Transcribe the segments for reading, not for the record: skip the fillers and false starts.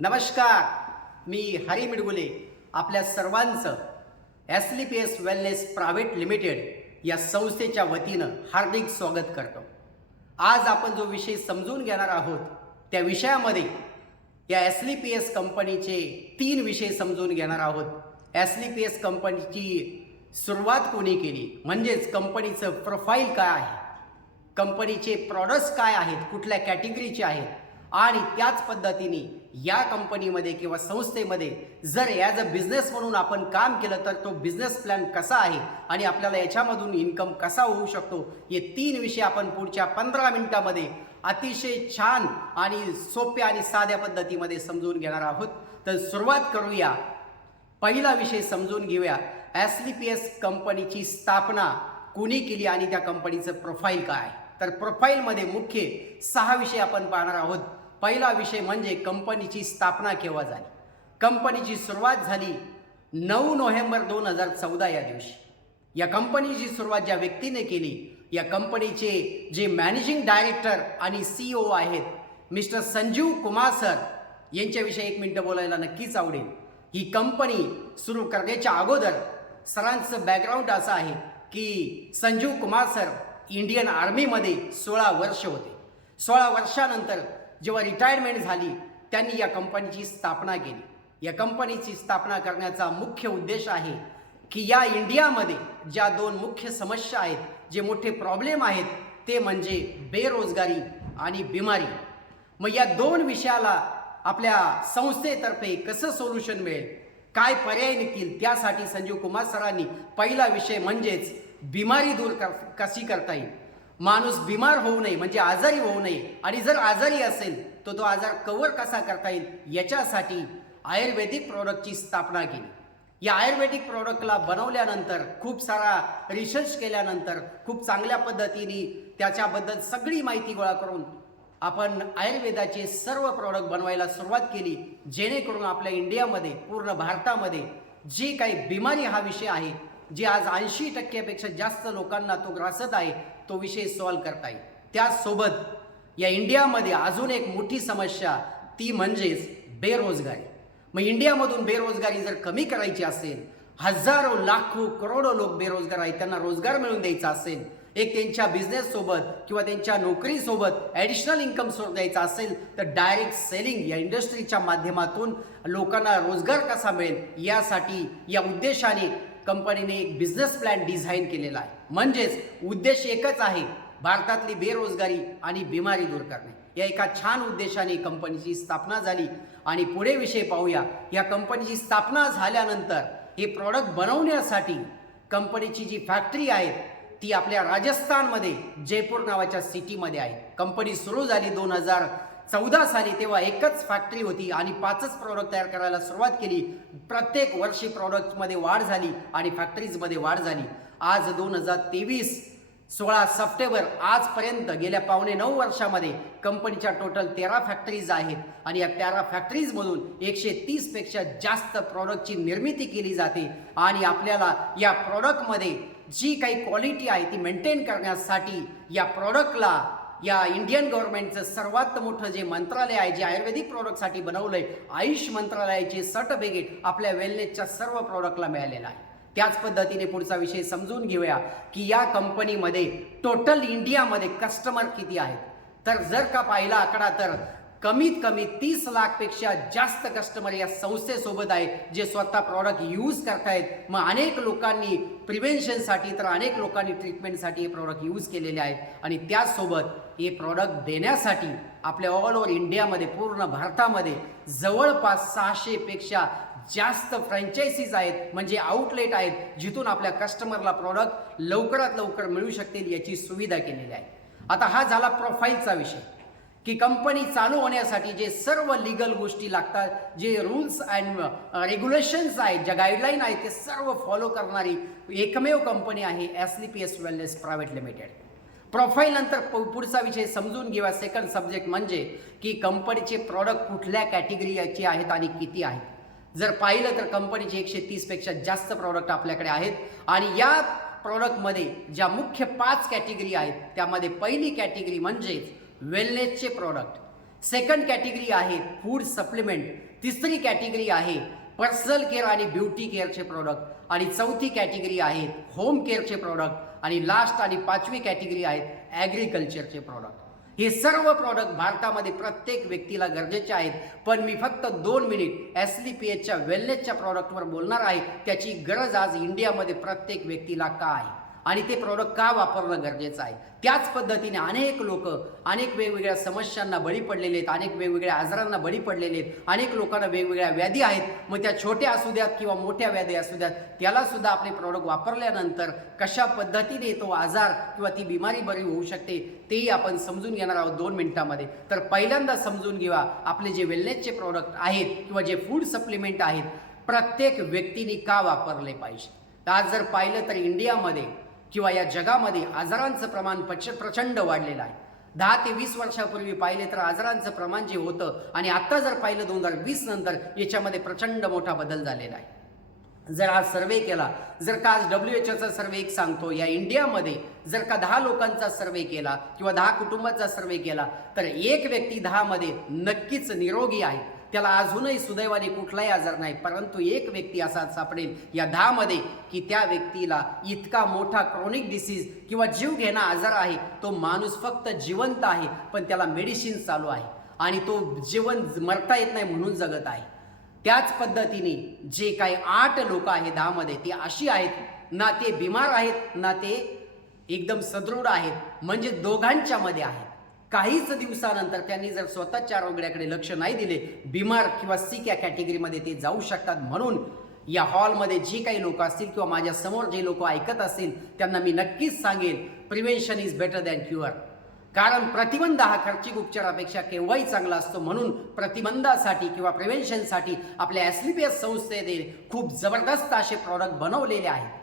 नमस्कार, मी हरी मिडगुले आपल्या सर्वांचं एसलीपीएस वेलनेस प्रायव्हेट लिमिटेड या संस्थेच्या वतीनं हार्दिक स्वागत करतो। आज आपण जो विषय समजून घेणार आहोत त्या विषयामध्ये या एसलीपीएस कंपनीचे 3 विषय समजून घेणार आहोत। एसलीपीएस कंपनीची सुरुवात कोणी केली, म्हणजेच कंपनीचं प्रोफाईल काय आहे, कंपनीचे प्रॉडक्ट्स काय आहेत, कुठल्या कॅटेगरीचे आहेत, आणि त्याच पद्धतीने या कंपनीमध्ये किंवा संस्थेमध्ये जर ॲज अ बिझनेस म्हणून आपण काम केलं तर तो बिझनेस प्लॅन कसा आहे आणि आपल्याला याच्यामधून इन्कम कसा होऊ शकतो, हे 3 विषय आपण पुढच्या 15 मिनिटांमध्ये अतिशय छान आणि सोप्या आणि साध्या पद्धतीमध्ये समजून घेणार आहोत। तर सुरुवात करूया। पहिला विषय समजून घेऊया, एसलीपीएस कंपनीची स्थापना कोणी केली आणि त्या कंपनीचं प्रोफाईल काय आहे। तर प्रोफाईलमध्ये मुख्य 6 विषय आपण पाहणार आहोत। पहिला विषय म्हणजे कंपनीची स्थापना केव्हा झाली। कंपनीची सुरुवात झाली 9 नोव्हेंबर 2014 या दिवशी। या कंपनीची सुरुवात ज्या व्यक्तीने केली, या कंपनीचे जे मॅनेजिंग डायरेक्टर आणि CEO आहेत मिस्टर संजीव कुमार सर, यांच्याविषयी 1 मिनिट बोलायला नक्कीच आवडेल। ही कंपनी सुरू करण्याच्या अगोदर सरांचं बॅकग्राऊंड असं आहे की संजीव कुमार सर इंडियन आर्मीमध्ये 16 वर्ष होते। 16 वर्षानंतर जेव्हा रिटायरमेंट झाली त्यांनी या कंपनीची स्थापना केली। या कंपनीची स्थापना करण्याचा मुख्य उद्देश आहे की या इंडियामध्ये ज्या 2 मुख्य समस्या आहेत, जे मोठे प्रॉब्लेम आहेत, ते म्हणजे बेरोजगारी आणि बिमारी। मग या 2 विषयाला आपल्या संस्थेतर्फे कसं सोल्युशन मिळेल, काय पर्याय निघतील, त्यासाठी संजीव कुमार सरांनी पहिला विषय म्हणजेच बिमारी दूर कशी करता येईल, माणूस बिमार होऊ नये म्हणजे आजारी होऊ नये, आणि जर आजारी असेल तर तो आजार कव्हर कसा करता येईल, याच्यासाठी आयुर्वेदिक प्रोडक्टची स्थापना केली। या आयुर्वेदिक प्रोडक्टला बनवल्यानंतर खूप सारा रिसर्च केल्यानंतर खूप चांगल्या पद्धतीने त्याच्याबद्दल सगळी माहिती गोळा करून आपण आयुर्वेदाचे सर्व प्रोडक्ट बनवायला सुरुवात केली, जेणेकरून आपल्या इंडियामध्ये, पूर्ण भारतामध्ये जी काही बिमारी हा विषय आहे, जे आज 80% जास्त लोकांना तो ग्रासत आहे, तो विषय सॉल्व करता येईल। त्याचसोबत या इंडियामध्ये अजून एक मोठी समस्या ती म्हणजेच बेरोजगारी। मग इंडियामधून बेरोजगारी जर कमी करायची असेल, हजारो लाखो करोडो लोक बेरोजगार आहेत, त्यांना रोजगार मिळवून द्यायचा असेल, एक त्यांच्या बिझनेससोबत किंवा त्यांच्या नोकरीसोबत ॲडिशनल इन्कम सोर्स द्यायचा असेल, तर डायरेक्ट सेलिंग या इंडस्ट्रीच्या माध्यमातून लोकांना रोजगार कसा मिळेल, यासाठी या उद्देशाने कंपनीने एक बिझनेस प्लॅन डिझाईन केलेला आहे। म्हणजेच उद्देश एकच आहे, भारतातली बेरोजगारी आणि बिमारी दूर करणे। या एका छान उद्देशाने कंपनीची स्थापना झाली। आणि पुढे विषय पाहूया। या कंपनीची स्थापना झाल्यानंतर हे प्रॉडक्ट बनवण्यासाठी कंपनीची जी फॅक्टरी आहे ती आपल्या राजस्थानमध्ये जयपूर नावाच्या सिटीमध्ये आहे। कंपनी सुरू झाली 2014 साली, तेव्हा एकच फॅक्टरी होती आणि 5च प्रॉडक्ट तयार करायला सुरुवात केली। प्रत्येक वर्षी प्रॉडक्टमध्ये वाढ झाली आणि फॅक्टरीजमध्ये वाढ झाली। आज 2023 16 सप्टेंबर आजपर्यंत गेल्या 9.25 वर्षामध्ये कंपनीच्या टोटल 13 फॅक्टरीज आहेत आणि या 13 फॅक्टरीजमधून 130 पेक्षा जास्त प्रॉडक्टची निर्मिती केली जाते। आणि आपल्याला या प्रॉडक्टमध्ये जी काही क्वालिटी आहे ती मेंटेन करण्यासाठी या प्रॉडक्टला या इंडियन गव्हर्नमेंटचं सर्वात मोठं जे मंत्रालय आहे, जे आयुर्वेदिक प्रोडक्टसाठी बनवलंय, आयुष मंत्रालयाचे सर्टिफिकेट आपल्या वेलनेसच्या सर्व प्रॉडक्टला मिळालेलं आहे। त्याच पद्धतीने पुढचा विषय समजून घेऊया की या कंपनीमध्ये टोटल इंडियामध्ये कस्टमर किती आहेत। तर जर का पाहिला आकडा तर कमीत कमी 30 लाखपेक्षा जास्त कस्टमर या संस्थेसोबत आहेत, जे स्वतः प्रॉडक्ट यूज करतायत। मग अनेक लोकांनी प्रिव्हेन्शनसाठी तर अनेक लोकांनी ट्रीटमेंटसाठी हे प्रॉडक्ट यूज केलेले आहेत। आणि त्याचसोबत हे प्रॉडक्ट देण्यासाठी आपल्या ऑल ओव्हर इंडियामध्ये, पूर्ण भारतामध्ये जवळपास 600 पेक्षा जास्त फ्रँचायझीज आहेत, म्हणजे आउटलेट आहेत, जिथून आपल्या कस्टमरला प्रॉडक्ट लवकरात लवकर मिळू शकतील याची सुविधा केलेली आहे। आता हा झाला प्रोफाईलचा विषय की कंपनी चालू होण्यासाठी जे सर्व लीगल गोष्टी लागतात, जे रूल्स अँड रेग्युलेशन्स आहेत, ज्या गाईडलाईन आहेत, ते सर्व फॉलो करणारी एकमेव कंपनी आहे एसलीपीएस वेलनेस प्रायव्हेट लिमिटेड। प्रोफाईल नंतर पुढचा विषय समजून घेऊया। सेकंड सब्जेक्ट म्हणजे की कंपनीचे प्रॉडक्ट कुठल्या कॅटेगरीचे आहेत आणि किती आहेत। जर पाहिलं तर कंपनीचे 130 पेक्षा जास्त प्रॉडक्ट आपल्याकडे आहेत आणि या प्रॉडक्टमध्ये ज्या मुख्य 5 कॅटेगरी आहेत त्यामध्ये पहिली कॅटेगरी म्हणजे वेलनेसचे प्रॉडक्ट। सेकंड कॅटेगरी आहे फूड सप्लिमेंट, तिसरी कॅटेगरी आहे पर्सनल केअर आणि ब्युटी केअरचे प्रॉडक्ट, आणि चौथी कॅटेगरी आहे होम केअरचे प्रॉडक्ट, आणि लास्ट आणि पाचवी कॅटेगरी आहेत ॲग्रिकल्चरचे प्रॉडक्ट. हे सर्व प्रॉडक्ट भारतामध्ये प्रत्येक व्यक्तीला गरजेचे आहेत. पण मी फक्त 2 मिनिट SLPHच्या वेलनेसच्या प्रॉडक्टवर बोलणार आहे. त्याची गरज आज इंडियामध्ये प्रत्येक व्यक्तीला का आहे आणि ते प्रॉडक्ट का वापरणं गरजेचं आहे. त्याच पद्धतीने अनेक लोक अनेक वेगवेगळ्या समस्यांना बळी पडलेले आहेत, अनेक वेगवेगळ्या आजारांना बळी पडलेले आहेत, अनेक लोकांना वेगवेगळ्या व्याधी आहेत. मग त्या छोट्या असू द्यात किंवा मोठ्या व्याधी असू द्यात, त्यालासुद्धा आपले प्रॉडक्ट वापरल्यानंतर कशा पद्धतीने तो आजार किंवा ती बिमारी बरी होऊ शकते तेही आपण समजून घेणार आहोत 2 मिनिटांमध्ये. तर पहिल्यांदा समजून घ्या आपले जे वेलनेसचे प्रॉडक्ट आहेत किंवा जे फूड सप्लिमेंट आहेत प्रत्येक व्यक्तीने का वापरले पाहिजे. आज जर पाहिलं तर इंडियामध्ये किंवा या जगामध्ये आजारांचं प्रमाण प्रचंड वाढलेलं आहे. 10 ते 20 वर्षापूर्वी पाहिले तर आजारांचं प्रमाण जे होतं आणि आत्ता जर पाहिलं 2020 नंतर याच्यामध्ये प्रचंड मोठा बदल झालेला आहे. जर हा सर्वे केला, जर का आज WHO सर्वे एक सांगतो या इंडियामध्ये जर का 10 लोकांचा सर्वे केला किंवा 10 कुटुंबाचा सर्वे केला तर एक व्यक्ती 10 मध्ये नक्कीच निरोगी आहे, त्याला अजूनही सुदैवाने कुठलाही आजार नाही. परंतु एक व्यक्ती असा सापडेल या 10 मध्ये की त्या व्यक्तीला इतका मोठा क्रोनिक डिसीज किंवा जीव घेणा आजार आहे, तो माणूस फक्त जिवंत आहे पण त्याला मेडिसिन चालू आहे आणि तो जीवन मरता येत नाही म्हणून जगत आहे. त्याच पद्धतीने जे काही 8 लोक आहेत 10 मध्ये ते अशी आहेत ना ते बिमार आहेत ना ते एकदम सदृढ आहेत, म्हणजे दोघांच्या मध्ये आहेत. काहीच दिवसानंतर त्यांनी जर स्वतःच्या आरोग्याकडे लक्ष नाही दिले बिमार किंवा सिक या कॅटेगरीमध्ये ते जाऊ शकतात. म्हणून या हॉलमध्ये जे काही लोक असतील किंवा माझ्या समोर जे लोक ऐकत असतील त्यांना मी नक्कीच सांगेन prevention is better than cure. कारण प्रतिबंध हा खर्चिक उपचारापेक्षा केव्हाही चांगला असतो. म्हणून प्रतिबंधासाठी किंवा प्रिव्हेन्शनसाठी आपल्या SLPH संस्थेने खूप जबरदस्त असे प्रॉडक्ट बनवलेले आहेत.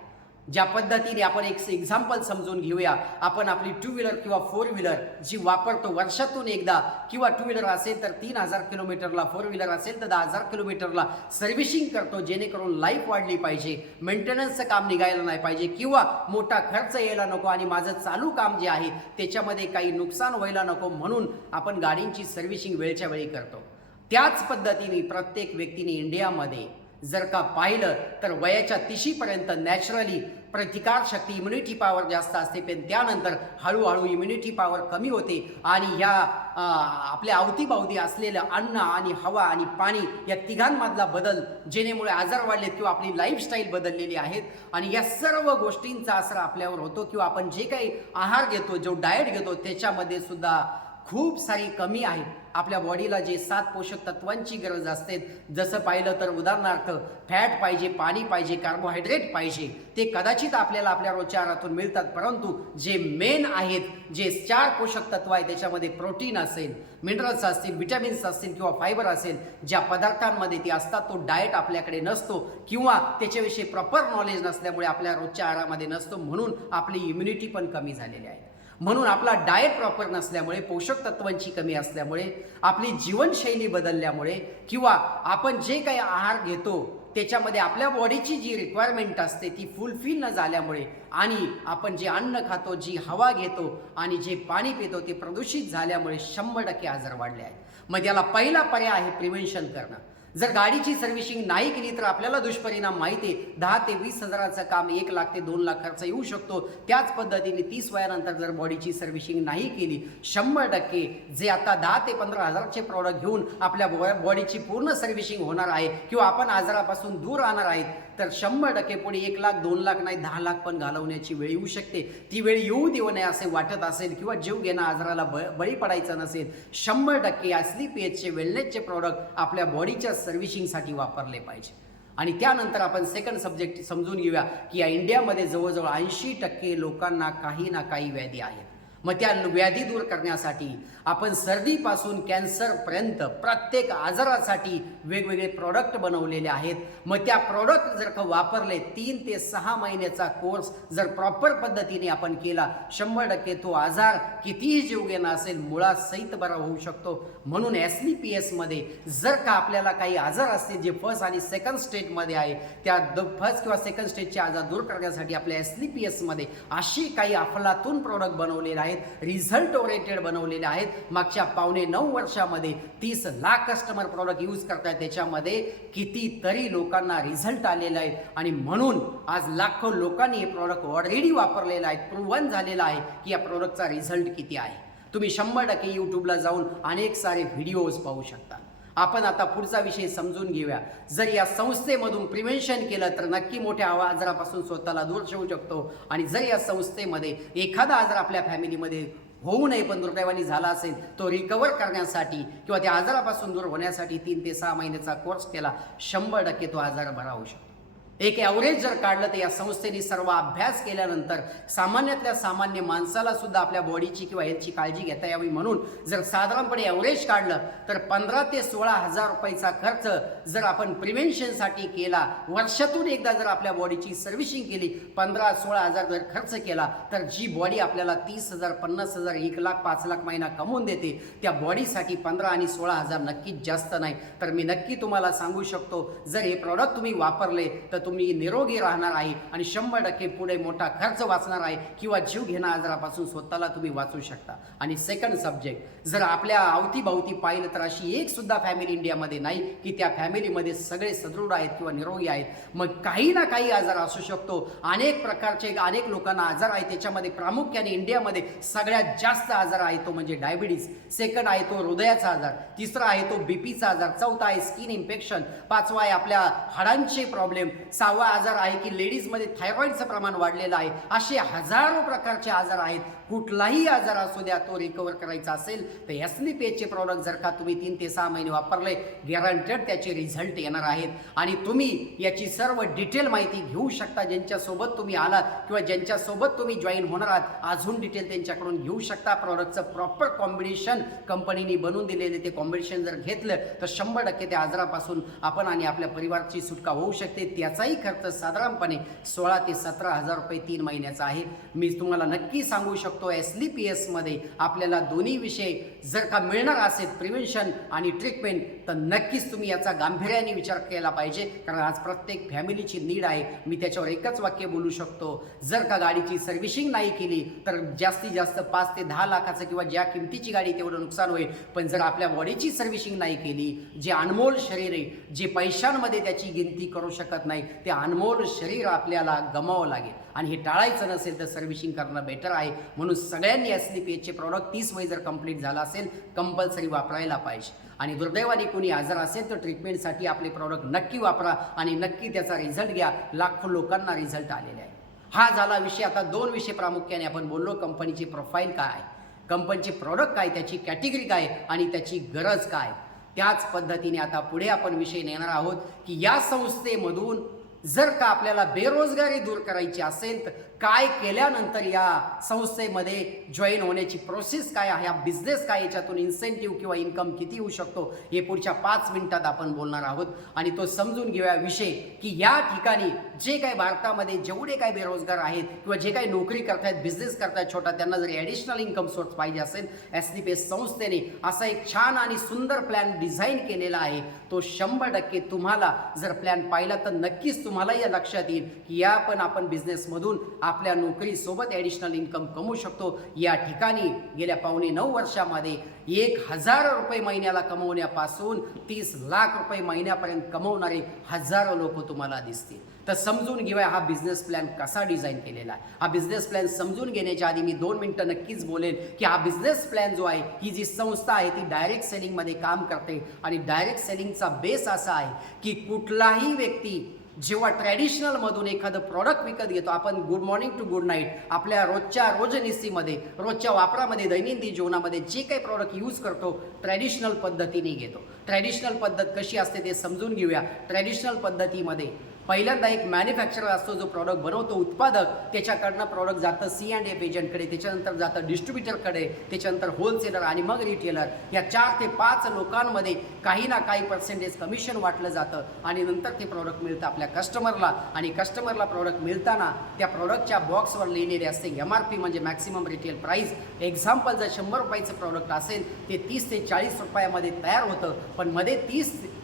ज्या पद्धतीने आपण एक एक्झाम्पल समजून घेऊया. आपण आपली 2 व्हीलर किंवा 4 व्हीलर जी वापरतो वर्षातून एकदा, किंवा 2 व्हीलर असेल तर 3000 किलोमीटरला, 4 व्हीलर असेल तर 10,000 किलोमीटरला सर्व्हिसिंग करतो, जेणेकरून लाईफ वाढली पाहिजे, मेंटेनन्सचं काम निघायला नाही पाहिजे किंवा मोठा खर्च यायला नको आणि माझं चालू काम जे आहे त्याच्यामध्ये काही नुकसान व्हायला नको, म्हणून आपण गाडींची सर्व्हिसिंग वेळच्या वेळी करतो. त्याच पद्धतीने प्रत्येक व्यक्तीने इंडियामध्ये जर का पाहिलं तर वयाच्या 30पर्यंत नॅचरली प्रतिकारशक्ती इम्युनिटी पॉवर जास्त असते, पण त्यानंतर हळूहळू इम्युनिटी पॉवर कमी होते आणि ह्या आपल्या अवतीभवती असलेलं अन्न आणि हवा आणि पाणी या तिघांमधला बदल जेणेमुळे आजार वाढलेत किंवा आपली लाईफस्टाईल बदललेली आहेत आणि या सर्व गोष्टींचा असर आपल्यावर होतो. किंवा आपण जे काही आहार घेतो, जो डाएट घेतो त्याच्यामध्ये सुद्धा खूप सारी कमी आहे. आपल्या बॉडीला जे 7 पोषक तत्वांची गरज असते, जसं पाहिलं तर उदाहरणार्थ फॅट पाहिजे, पाणी पाहिजे, कार्बोहायड्रेट पाहिजे, ते कदाचित आपल्याला आपल्या रोजच्या आहारातून मिळतात. परंतु जे मेन आहेत, जे 4 पोषक तत्व आहेत त्याच्यामध्ये प्रोटीन असेल, मिनरल्स असतील, विटॅमिन्स असतील किंवा फायबर असेल, ज्या पदार्थांमध्ये ते असतात तो डाएट आपल्याकडे नसतो किंवा त्याच्याविषयी प्रॉपर नॉलेज नसल्यामुळे आपल्या रोजच्या आहारामध्ये नसतो. म्हणून आपली इम्युनिटी पण कमी झालेली आहे. म्हणून आपला डाएट प्रॉपर नसल्यामुळे, पोषक तत्वांची कमी असल्यामुळे, आपली जीवनशैली बदलल्यामुळे किंवा आपण जे काही आहार घेतो त्याच्यामध्ये आपल्या बॉडीची जी रिक्वायरमेंट असते ती फुलफिल न झाल्यामुळे आणि आपण जे अन्न खातो, जी हवा घेतो आणि जे पाणी पितो ते प्रदूषित झाल्यामुळे 100% आजार वाढले आहेत. मग याला पहिला पर्याय आहे प्रिव्हेन्शन करणं. जर गाडीची सर्व्हिसिंग नाही केली तर आपल्याला दुष्परिणाम माहिती आहे. 10 ते 20 हजाराचं काम 1 लाख ते 2 लाख खर्च येऊ शकतो. त्याच पद्धतीने 30 वयानंतर जर बॉडीची सर्व्हिसिंग नाही केली 100% जे आता 10 ते 15 हजारचे प्रॉडक्ट घेऊन आपल्या बॉडीची पूर्ण सर्व्हिसिंग होणार आहे किंवा आपण आजारापासून दूर राहणार आहेत तर 100% पुढे 1 लाख 2 लाख नाही 10 लाख पण घालवण्याची वेळ येऊ शकते. ती वेळ येऊ देऊ नये असे वाटत असेल किंवा जीव घेणं आजाराला बळी पडायचं नसेल 100% SLPHचे वेलनेसचे प्रॉडक्ट आपल्या बॉडीच्या सर्व्हिसिंगसाठी वापरले पाहिजे. आणि त्यानंतर आपण सेकंड सब्जेक्ट समजून घेऊया की या इंडियामध्ये जवळजवळ 80% लोकांना काही ना काही व्याधी आहेत. मग त्या व्याधी दूर करण्यासाठी आपण सर्दीपासून कॅन्सरपर्यंत प्रत्येक आजारासाठी वेगवेगळे प्रॉडक्ट बनवलेले आहेत. मग त्या प्रॉडक्ट जर का वापरले 3 ते 6 महिन्याचा कोर्स जर प्रॉपर पद्धतीने आपण केला 100% तो आजार कितीही जीवघेणा असेल मुळात सहित बरा होऊ शकतो. म्हणून SLPHमध्ये जर का आपल्याला काही आजार असतील जे फर्स्ट आणि सेकंड स्टेजमध्ये आहे त्या फर्स्ट किंवा सेकंड स्टेजचे आजार दूर करण्यासाठी आपल्या SLPHमध्ये अशी काही अफलातून प्रॉडक्ट बनवलेले आहेत आहेत, रिझल्ट ओरिएंटेड बनवलेले आहेत. मागच्या 9.5 वर्षामध्ये 30 लाख कस्टमर प्रॉडक्ट यूज करतायत. त्याच्यामध्ये कितीतरी लोकांना रिझल्ट आलेला आहे आणि म्हणून आज लाखो लोकांनी हे प्रॉडक्ट ऑलरेडी वापरलेलं आहे. प्रूव्हन झालेलं आहे की या प्रॉडक्टचा रिझल्ट किती आहे. तुम्ही 100% यूट्यूबला जाऊन अनेक सारे व्हिडिओज पाहू शकता. आपण आता पुढचा विषय समजून घेऊया. जर या संस्थेमधून प्रिव्हेन्शन केलं तर नक्की मोठ्या आजारापासून स्वतःला दूर ठेवू शकतो. आणि जर या संस्थेमध्ये एखादा आजार आपल्या फॅमिलीमध्ये होऊ नये पण दुर्दैवाने झाला असेल, तो रिकवर करण्यासाठी किंवा त्या आजारापासून दूर होण्यासाठी 3 ते 6 महिन्याचा कोर्स केला, 100% तो आजार बरा होऊ शकतो. एक ॲव्हरेज जर काढलं तर या संस्थेने सर्व अभ्यास केल्यानंतर सामान्यातल्या सामान्य माणसाला सुद्धा आपल्या बॉडीची किंवा हेल्थची काळजी घेता यावी म्हणून जर साधारणपणे ॲव्हरेज काढलं तर 15 ते 16 हजार रुपयाचा खर्च जर आपण प्रिव्हेन्शनसाठी केला, वर्षातून एकदा जर आपल्या बॉडीची सर्व्हिसिंग केली, 15-16 हजार जर खर्च केला तर जी बॉडी आपल्याला 30,000, 50,000, 1 लाख, 5 लाख महिना कमवून देते, त्या बॉडीसाठी 15 आणि 16 हजार नक्कीच जास्त नाही. तर मी नक्की तुम्हाला सांगू शकतो, जर हे प्रॉडक्ट तुम्ही वापरले तर तुम्ही निरोगी राहणार आहे आणि 100% पुढे मोठा खर्च वाचणार आहे किंवा जीव घेणा आजारापासून स्वतःला तुम्ही वाचू शकता. आणि सेकंड सब्जेक्ट, जर आपल्या अवतीभवती पाहिलं तर अशी एक सुद्धा फॅमिली इंडियामध्ये नाही की त्या फॅमिलीमध्ये सगळे सदृढ आहेत किंवा निरोगी आहेत. मग काही ना काही आजार असू शकतो. अनेक प्रकारचे अनेक लोकांना आजार आहेत. त्याच्यामध्ये प्रामुख्याने इंडियामध्ये सगळ्यात जास्त आजार आहे तो म्हणजे डायबिटीज, सेकंड आहे तो हृदयाचा आजार, तिसरा आहे तो बीपीचा आजार, चौथा आहे स्किन इन्फेक्शन, पाचवा आहे आपल्या हाडांचे प्रॉब्लेम, 6वा आजार आहे की लेडीजमध्ये थायरॉईडचं प्रमाण वाढलेलं आहे. असे हजारो प्रकारचे आजार आहेत. कुठलाही आजार असू द्या, तो रिकवर करायचा असेल तर SLPHचे प्रॉडक्ट जर का तुम्ही 3 ते 6 महिने वापरले, गॅरंटेड त्याचे रिझल्ट येणार आहेत. आणि तुम्ही याची सर्व डिटेल माहिती घेऊ शकता. ज्यांच्यासोबत तुम्ही आलात किंवा ज्यांच्यासोबत तुम्ही जॉईन होणार आहात, अजून डिटेल त्यांच्याकडून घेऊ शकता. प्रॉडक्टचं प्रॉपर कॉम्बिनेशन कंपनीने बनवून दिलेले ते कॉम्बिनेशन जर घेतलं तर 100% त्या आजारापासून आपण आणि आपल्या परिवाराची सुटका होऊ शकते. त्याचाही खर्च साधारणपणे 16 ते 17 हजार रुपये 3 महिन्याचा आहे. मी तुम्हाला नक्की सांगू शकतो SLPHमध्ये आपल्याला दोन्ही विषय जर का मिळणार असेल, प्रिव्हेन्शन आणि ट्रीटमेंट, तर नक्कीच तुम्ही याचा गांभीर्याने विचार केला पाहिजे. कारण आज प्रत्येक फॅमिलीची नीड आहे. मी त्याच्यावर एकच वाक्य बोलू शकतो, जर का गाडीची सर्व्हिसिंग नाही केली तर जास्तीत जास्त 5 ते 10 लाखाचं किंवा ज्या किमतीची गाडी तेवढं नुकसान होईल. पण जर आपल्या बॉडीची सर्व्हिसिंग नाही केली, जे अनमोल शरीर आहे, जे पैशांमध्ये त्याची गिनती करू शकत नाही, ते अनमोल शरीर आपल्याला गमावं लागेल. आणि हे टाळायचं नसेल तर सर्व्हिसिंग करणं बेटर आहे. म्हणून सगळ्यांनी SLPHचे प्रॉडक्ट 30 वय जर कंप्लीट झाला असेल कंपल्सरी वापरायला पाहिजे. आणि दुर्दैवाने कोणी आजार असेल तर ट्रीटमेंटसाठी आपले प्रॉडक्ट नक्की वापरा आणि नक्की त्याचा रिझल्ट घ्या. लाखो लोकांना रिझल्ट आलेले आहे. हा झाला विषय. आता 2 विषय प्रामुख्याने आपण बोललो. कंपनीची प्रोफाईल काय, कंपनीचे प्रॉडक्ट काय, त्याची कॅटेगरी काय आणि त्याची गरज काय. त्याच पद्धतीने आता पुढे आपण विषय नेणार आहोत की या संस्थेमधून जर का आपल्याला बेरोजगारी दूर करायची असेल तर काय केल्यानंतर या संस्थेमध्ये जॉईन होण्याची प्रोसेस काय आहे, हा बिझनेस काय, याच्यातून इन्सेंटिव्ह किंवा इन्कम किती होऊ शकतो, हे पुढच्या 5 मिनिटात आपण बोलणार आहोत. आणि तो समजून घेऊया विषय की या ठिकाणी जे काही भारतामध्ये जेवढे काही बेरोजगार आहेत किंवा जे काही नोकरी करतायत, बिझनेस करतायत छोटा, त्यांना जर ॲडिशनल इन्कम सोर्स पाहिजे असेल, SLPH संस्थेने असा एक छान आणि सुंदर प्लॅन डिझाईन केलेला आहे. तो 100% तुम्हाला जर प्लॅन पाहिला तर नक्कीच तुम्हाला या लक्षात येईल की या पण आपण बिझनेसमधून आपल्या नोकरीसोबत ॲडिशनल इन्कम कमवू शकतो. या ठिकाणी गेल्या 9.5 वर्षामध्ये 1,000 रुपये महिन्याला कमवण्यापासून 30 लाख रुपये महिन्यापर्यंत कमवणारे हजारो लोक तुम्हाला दिसतील. तर समजून घेऊया हा बिझनेस प्लॅन कसा डिझाईन केलेला आहे. हा बिझनेस प्लॅन समजून घेण्याच्या आधी मी 2 मिनिटं नक्कीच बोलेन की हा बिझनेस प्लॅन जो आहे, ही जी संस्था आहे ती डायरेक्ट सेलिंगमध्ये काम करते. आणि डायरेक्ट सेलिंगचा बेस असा आहे की कुठलाही व्यक्ती जेव्हा ट्रॅडिशनलमधून एखादं प्रॉडक्ट विकत घेतो, आपण good morning to good night आपल्या रोजच्या रोजनिशीमध्ये, रोजच्या वापरामध्ये, दैनंदिन जीवनामध्ये जे काही प्रॉडक्ट यूज करतो ट्रॅडिशनल पद्धतीने घेतो. ट्रॅडिशनल पद्धत कशी असते ते समजून घेऊया. ट्रॅडिशनल पद्धतीमध्ये पहिल्यांदा एक मॅन्युफॅक्चरर असतो जो प्रॉडक्ट बनवतो, उत्पादक, त्याच्याकडनं प्रॉडक्ट जातं C&F एजंटकडे, त्याच्यानंतर जातं डिस्ट्रीब्युटरकडे, त्याच्यानंतर होलसेलर आणि मग रिटेलर. या 4 ते 5 लोकांमध्ये काही ना काही पर्सेंटेज कमिशन वाटलं जातं आणि नंतर ते प्रॉडक्ट मिळतं आपल्या कस्टमरला. आणि कस्टमरला प्रॉडक्ट मिळताना त्या प्रॉडक्टच्या बॉक्सवर लिहिलेले असते MRP म्हणजे मॅक्सिमम रिटेल प्राईस. एक्झाम्पल जर 100 रुपयाचं प्रॉडक्ट असेल ते 30 ते 40 रुपयामध्ये तयार होतं, पण मध्ये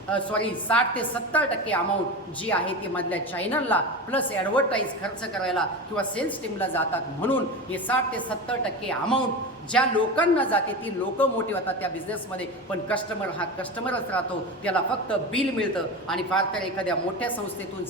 60 ते 70% अमाऊंट जी आहे ती मधल्या चॅनलला प्लस ॲडव्हर्टाईज खर्च करायला किंवा सेल्स टीमला जातात. म्हणून हे 60 ते 70% अमाऊंट ज्या लोकांना जाते ती लोक मोठी होतात त्या बिझनेसमध्ये, पण कस्टमर हा कस्टमरच राहतो. त्याला फक्त बिल मिळतं. आणि फार तर एखाद्या मोठ्या संस्थेतून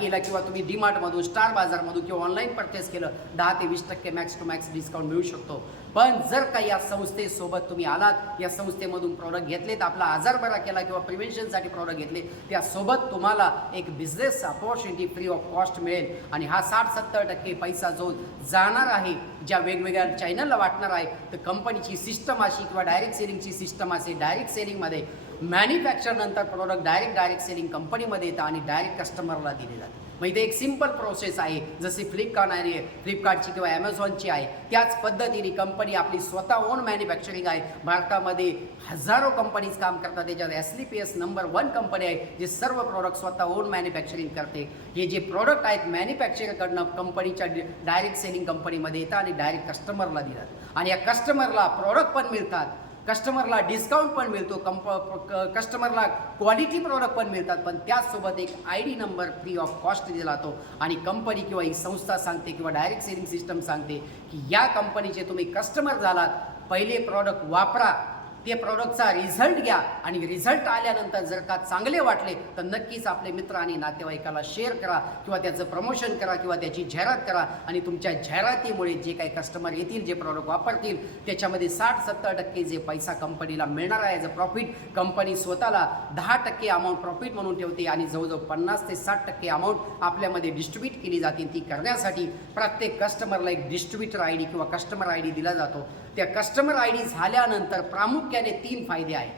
केला किंवा तुम्ही डीमार्टमधून, स्टार बाजारमधून किंवा ऑनलाईन परचेस केलं 10 ते 20% मॅक्स टू मॅक्स डिस्काउंट मिळू शकतो. पण जर का या संस्थेसोबत तुम्ही आलात, या संस्थेमधून प्रॉडक्ट घेतलेत, आपला आजार बरा केला किंवा प्रिव्हेन्शनसाठी प्रॉडक्ट घेतले, त्यासोबत तुम्हाला एक business opportunity free of cost मिळेल. आणि हा 60-70% पैसा जो जाणार आहे ज्या वेगवेगळ्या चॅनलला वाटणार आहे, तर कंपनीची सिस्टम अशी किंवा डायरेक्ट सेलिंगची सिस्टम असे, डायरेक्ट सेलिंगमध्ये मॅन्युफॅक्चर नंतर प्रॉडक्ट डायरेक्ट सेलिंग कंपनीमध्ये येतं आणि डायरेक्ट कस्टमरला दिले जाते. मग इथे एक सिंपल प्रोसेस आहे, जशी फ्लिपकार्टची किंवा ॲमेझॉनची आहे त्याच पद्धतीने कंपनी आपली स्वतः ओन मॅन्युफॅक्चरिंग आहे. भारतामध्ये हजारो कंपनीज काम करतात. त्याच्यात SLPS नंबर 1 कंपनी आहे जे सर्व प्रॉडक्ट स्वतः ओन मॅन्युफॅक्चरिंग करते. हे जे प्रॉडक्ट आहेत मॅन्युफॅक्चरकडनं कंपनीच्या डायरेक्ट सेलिंग कंपनीमध्ये येतात आणि डायरेक्ट कस्टमरला दितात. आणि या कस्टमरला प्रॉडक्ट पण मिळतात, कस्टमरला डिस्काउंट पण मिळतो, कस्टमरला क्वालिटी प्रॉडक्ट पण मिळतात. पण त्याचसोबत एक ID number free of cost दिला जातो. आणि कंपनी किंवा ही संस्था सांगते किंवा डायरेक्ट सेलिंग सिस्टम सांगते की या कंपनीचे तुम्ही कस्टमर झालात, पहिले प्रॉडक्ट वापरा, ते प्रॉडक्टचा रिझल्ट घ्या आणि रिझल्ट आल्यानंतर जर का चांगले वाटले तर नक्कीच आपले मित्र आणि नातेवाईकाला शेअर करा किंवा त्याचं प्रमोशन करा किंवा त्याची जाहिरात करा. आणि तुमच्या जाहिरातीमुळे जे काही कस्टमर येतील, जे प्रॉडक्ट वापरतील, त्याच्यामध्ये 60-70% जे पैसा कंपनीला मिळणार आहे, जर प्रॉफिट कंपनी स्वतःला 10% अमाऊंट प्रॉफिट म्हणून ठेवते आणि जवळजवळ 50 ते 60% अमाऊंट आपल्यामध्ये डिस्ट्रीब्यूट केली जाते. ती करण्यासाठी प्रत्येक कस्टमरला एक डिस्ट्रीब्युटर ID किंवा कस्टमर ID दिला जातो. त्या कस्टमर ID झाल्यानंतर प्रामुख्याने 3 फायदे आहेत.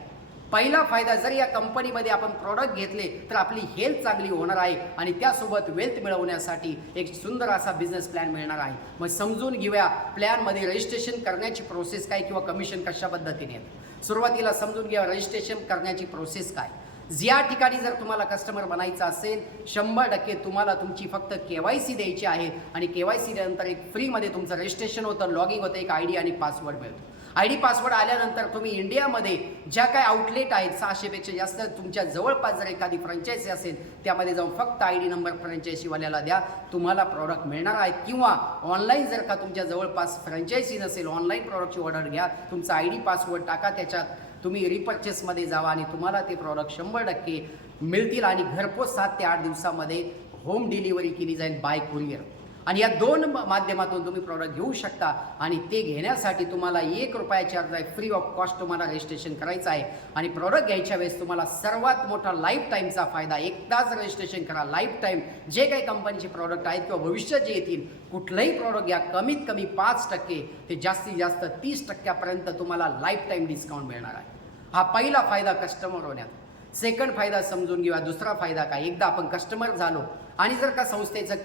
पहिला फायदा, जर या कंपनीमध्ये आपण प्रॉडक्ट घेतले तर आपली हेल्थ चांगली होणार आहे आणि त्यासोबत वेल्थ मिळवण्यासाठी एक सुंदर असा बिझनेस प्लॅन मिळणार आहे. मग समजून घेऊया प्लॅनमध्ये रजिस्ट्रेशन करण्याची प्रोसेस काय किंवा कमिशन कशा पद्धतीने. सुरुवातीला समजून घ्या रजिस्ट्रेशन करण्याची प्रोसेस काय. ज्या ठिकाणी जर तुम्हाला कस्टमर बनायचं असेल 100% तुम्हाला तुमची फक्त KYC द्यायची आहे. आणि KYC नंतर एक फ्रीमध्ये तुमचं रजिस्ट्रेशन होतं, लॉगिंग होतं, एक ID आणि पासवर्ड मिळतो. ID पासवर्ड आल्यानंतर तुम्ही इंडियामध्ये ज्या काही आउटलेट आहेत 600पेक्षा जास्त, तुमच्या जवळपास जर एखादी फ्रँचायझी असेल त्यामध्ये जाऊन फक्त ID नंबर फ्रँचायझीवाल्याला द्या, तुम्हाला प्रॉडक्ट मिळणार आहे. किंवा ऑनलाईन जर का तुमच्या जवळपास फ्रँचायझी नसेल, ऑनलाईन प्रॉडक्टची ऑर्डर घ्या, तुमचा ID पासवर्ड टाका, त्याच्यात तुम्ही रिपर्चेसमध्ये जावा आणि तुम्हाला ते प्रॉडक्ट 100% मिळतील. आणि घरपोच 7 ते 8 दिवसामध्ये होम डिलिव्हरी केली जाईल बाय कुरिअर. आणि या 2 माध्यमातून तुम्ही प्रॉडक्ट घेऊ शकता. आणि ते घेण्यासाठी तुम्हाला ₹1 चार्ज आहे, फ्री ऑफ कॉस्ट तुम्हाला रजिस्ट्रेशन करायचं आहे. आणि प्रॉडक्ट घ्यायच्या वेळेस तुम्हाला सर्वात मोठा लाईफ टाईमचा फायदा, एकदाच रजिस्ट्रेशन करा. लाईफ टाईम जे काही कंपनीचे प्रॉडक्ट आहेत किंवा भविष्यात जे येतील कुठलंही प्रॉडक्ट घ्या, कमीत कमी 5% ते जास्तीत जास्त 30% तुम्हाला लाईफ टाईम डिस्काउंट मिळणार आहे. हा पहिला फायदा कस्टमर होण्यात. सेकंड फायदा समजून घेऊया. दुसरा फायदा काय, एकदा आपण कस्टमर झालो आणि जर का संस्थेचं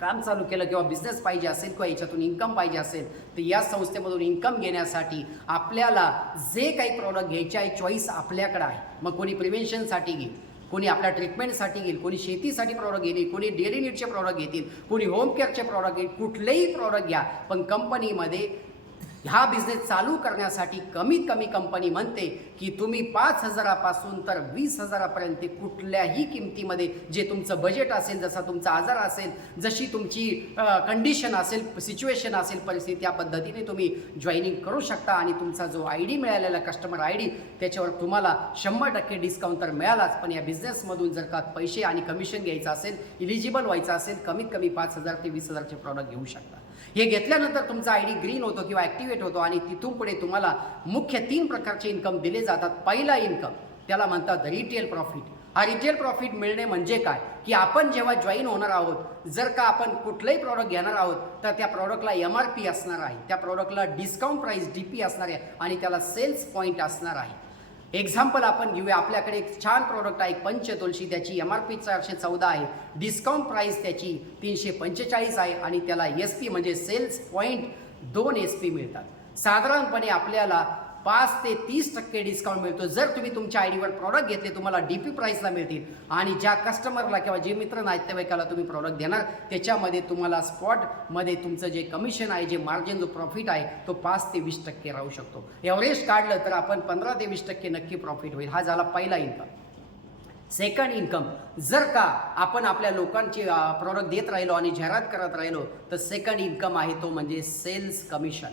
काम चालू केलं किंवा बिझनेस पाहिजे असेल किंवा याच्यातून इन्कम पाहिजे असेल तर या संस्थेमधून इन्कम घेण्यासाठी आपल्याला जे काही प्रॉडक्ट घ्यायचे आहे चॉईस आपल्याकडे आहे. मग कोणी प्रिव्हेन्शनसाठी घेईल, कोणी आपल्या ट्रीटमेंटसाठी घेईल, कोणी शेतीसाठी प्रॉडक्ट घेईल, कोणी डेली नीडचे प्रॉडक्ट घेतील, कोणी होम केअरचे प्रॉडक्ट घेईल. कुठलेही प्रॉडक्ट घ्या, पण कंपनीमध्ये हा बिझनेस चालू करण्यासाठी कमीत कमी कंपनी म्हणते की तुम्ही 5,000 पासून तर 20,000 पर्यंत कुठल्याही किमतीमध्ये जे तुमचं बजेट असेल, जसा तुमचा आजार असेल, जशी तुमची कंडिशन असेल, सिच्युएशन असेल, परिस्थिती, त्या पद्धतीने तुम्ही जॉईनिंग करू शकता. आणि तुमचा जो ID मिळालेला कस्टमर ID त्याच्यावर तुम्हाला 100% डिस्काउंट तर मिळालाच. पण या बिझनेसमधून जर का पैसे आणि कमिशन घ्यायचं असेल, इलिजिबल व्हायचं असेल, कमीत कमी 5,000 ते 20,000चे प्रॉडक्ट घेऊ शकता. हे घेतल्यानंतर तुमचा ID ग्रीन होतो किंवा ॲक्टिवेट होतो. आणि तिथून पुढे तुम्हाला मुख्य 3 प्रकारचे इन्कम दिले जातात. पहिला इन्कम त्याला म्हणतात रिटेल प्रॉफिट. हा रिटेल प्रॉफिट मिळणे म्हणजे काय की आपण जेव्हा जॉईन होणार आहोत, जर का आपण कुठलंही प्रॉडक्ट घेणार आहोत तर त्या प्रॉडक्टला MRP असणार आहे, त्या प्रॉडक्टला डिस्काउंट प्राईस DP असणार आहे आणि त्याला सेल्स पॉईंट असणार आहे. एक्झाम्पल आपण घेऊया. आपल्याकडे एक छान प्रॉडक्ट आहे पंचतुलसी, त्याची MRP 414 आहे, डिस्काउंट प्राईस त्याची 345 आहे आणि त्याला SP म्हणजे सेल्स पॉईंट 2 SP मिळतात. साधारणपणे आपल्याला 5 ते 30% डिस्काउंट मिळतो. जर तुम्ही तुमच्या आयडीवर प्रॉडक्ट घेतले तुम्हाला DP प्राईसला मिळतील. आणि ज्या कस्टमरला किंवा जे मित्र नातेवाईकाला तुम्ही प्रॉडक्ट देणार त्याच्यामध्ये तुम्हाला स्पॉटमध्ये तुमचं जे कमिशन आहे, जे मार्जिन, जो प्रॉफिट आहे तो 5 ते 20% राहू शकतो. एव्हरेज काढलं तर आपण 15 ते 20% नक्की प्रॉफिट होईल. हा झाला पहिला इन्कम. सेकंड इन्कम, जर का आपण आपल्या लोकांची प्रॉडक्ट देत राहिलो आणि जाहिरात करत राहिलो तर सेकंड इन्कम आहे तो म्हणजे सेल्स कमिशन.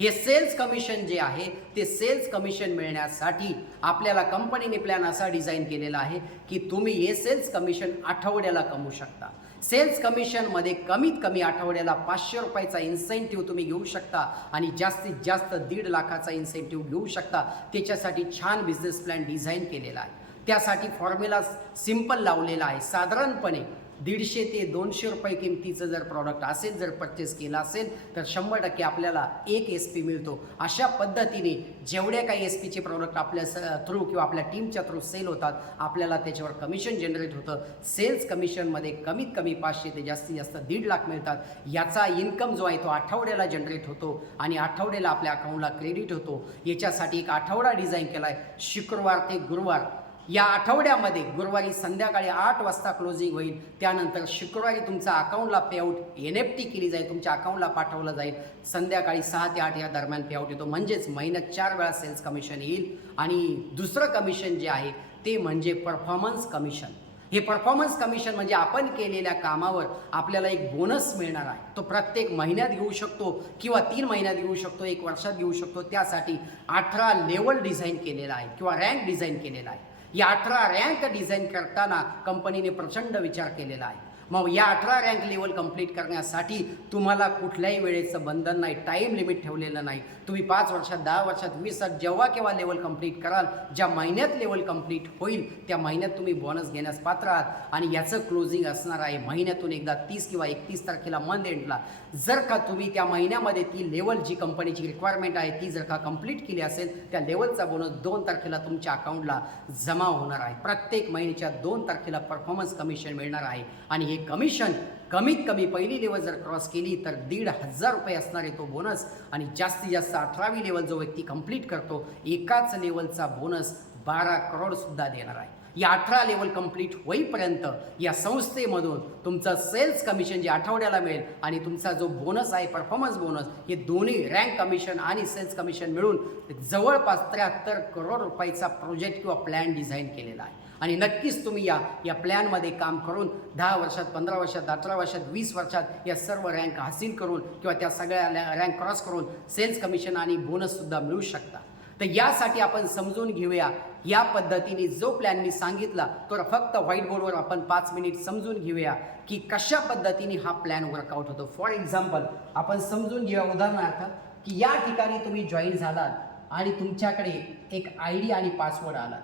हे सेल्स कमिशन जे आहे ते सेल्स कमिशन मिळण्यासाठी आपल्याला कंपनीने प्लॅन असा डिझाईन केलेला आहे की तुम्ही हे सेल्स कमिशन आठवड्याला कमवू शकता. सेल्स कमिशनमध्ये कमीत कमी आठवड्याला 500 रुपयाचा इन्सेंटिव्ह तुम्ही घेऊ शकता आणि जास्तीत जास्त 1.5 लाखाचा इन्सेंटिव्ह घेऊ शकता. त्याच्यासाठी छान बिझनेस प्लॅन डिझाईन केलेला आहे. त्यासाठी फॉर्म्युला सिंपल लावलेला आहे. साधारणपणे 150 ते 200 रुपये किमतीचं जर प्रॉडक्ट असेल, जर परचेस केला असेल तर 100% आपल्याला 1 SP मिळतो. अशा पद्धतीने जेवढ्या काही SPचे प्रॉडक्ट आपल्या थ्रू किंवा आपल्या टीमच्या थ्रू सेल होतात आपल्याला त्याच्यावर कमिशन जनरेट होतं. सेल्स कमिशनमध्ये कमीत कमी 500 ते जास्तीत जास्त 1.5 लाख मिळतात. याचा इन्कम जो आहे तो आठवड्याला जनरेट होतो आणि आठवड्याला आपल्या अकाउंटला क्रेडिट होतो. याच्यासाठी एक आठवडा डिझाईन केला आहे, शुक्रवार ते गुरुवार. या आठवड्यामध्ये गुरुवारी संध्याकाळी 8 वाजता क्लोजिंग होईल. त्यानंतर शुक्रवारी तुमचा अकाउंटला पेआउट NFT केली जाईल, तुमच्या अकाउंटला पाठवलं जाईल. संध्याकाळी 6 ते 8 या दरम्यान पेआउट येतो. म्हणजेच महिन्यात 4 वेळा सेल्स कमिशन येईल. आणि दुसरं कमिशन जे आहे ते म्हणजे परफॉर्मन्स कमिशन. हे परफॉर्मन्स कमिशन म्हणजे आपण केलेल्या कामावर आपल्याला एक बोनस मिळणार आहे. तो प्रत्येक महिन्यात घेऊ शकतो किंवा 3 महिन्यात घेऊ शकतो, 1 वर्षात घेऊ शकतो. त्यासाठी 18 लेवल डिझाईन केलेला आहे किंवा रँक डिझाईन केलेला आहे. या 18 रँक डिझाईन करताना कंपनीने प्रचंड विचार केलेला आहे. मग या 18 रँक लेवल कंप्लीट करण्यासाठी तुम्हाला कुठल्याही वेळेचं बंधन नाही, टाईम लिमिट ठेवलेलं नाही. तुम्ही 5 वर्षात, 10 वर्षात, 20 वर्षात जेव्हा केव्हा लेवल कंप्लीट कराल, ज्या महिन्यात लेवल कंप्लीट होईल त्या महिन्यात तुम्ही बोनस घेण्यास पात्र आहात. आणि याचं क्लोजिंग असणार आहे महिन्यातून एकदा 30 किंवा 31 तारखेला मंथ एंडला. जर का तुम्ही त्या महिन्यामध्ये ती लेवल जी कंपनीची रिक्वायरमेंट आहे ती जर का कंप्लीट केली असेल त्या लेवलचा बोनस 2 तारखेला तुमच्या अकाउंटला जमा होणार आहे. प्रत्येक महिन्याच्या 2 तारखेला परफॉर्मन्स कमिशन मिळणार आहे. आणि हे कमिशन कमीत कमी पहिली लेवल जर क्रॉस केली तर 1,500 रुपये असणार आहे तो बोनस. आणि जास्तीत जास्त 18वी लेवल जो व्यक्ती कंप्लीट करतो एकाच लेवलचा बोनस 12 करोड सुद्धा देणार आहे. या 18 लेवल कंप्लीट होईपर्यंत या संस्थेमधून तुमचं सेल्स कमिशन जे आठवड्याला मिळेल आणि तुमचा जो बोनस आहे परफॉर्मन्स बोनस, हे दोन्ही रँक कमिशन आणि सेल्स कमिशन मिळून जवळपास 73 करोड रुपयाचा प्रोजेक्ट किंवा प्लॅन डिझाईन केलेला आहे. आणि नक्कीच तुम्ही या प्लॅनमध्ये काम करून 10 वर्षात, 15 वर्षात, 18 वर्षात, 20 वर्षात या सर्व रँक हासिल करून किंवा त्या सगळ्या रँक क्रॉस करून सेल्स कमिशन आणि बोनससुद्धा मिळू शकता. तर यासाठी आपण समजून घेऊया या पद्धतीने जो प्लॅन मी सांगितला तो फक्त व्हाईट बोर्डवर आपण 5 मिनिट समजून घेऊया की कशा पद्धतीने हा प्लॅन वर्कआउट होतो. फॉर एक्झाम्पल आपण समजून घेऊया, उदाहरणार्थ की या ठिकाणी तुम्ही जॉईन झालात आणि तुमच्याकडे एक ID आणि पासवर्ड आला.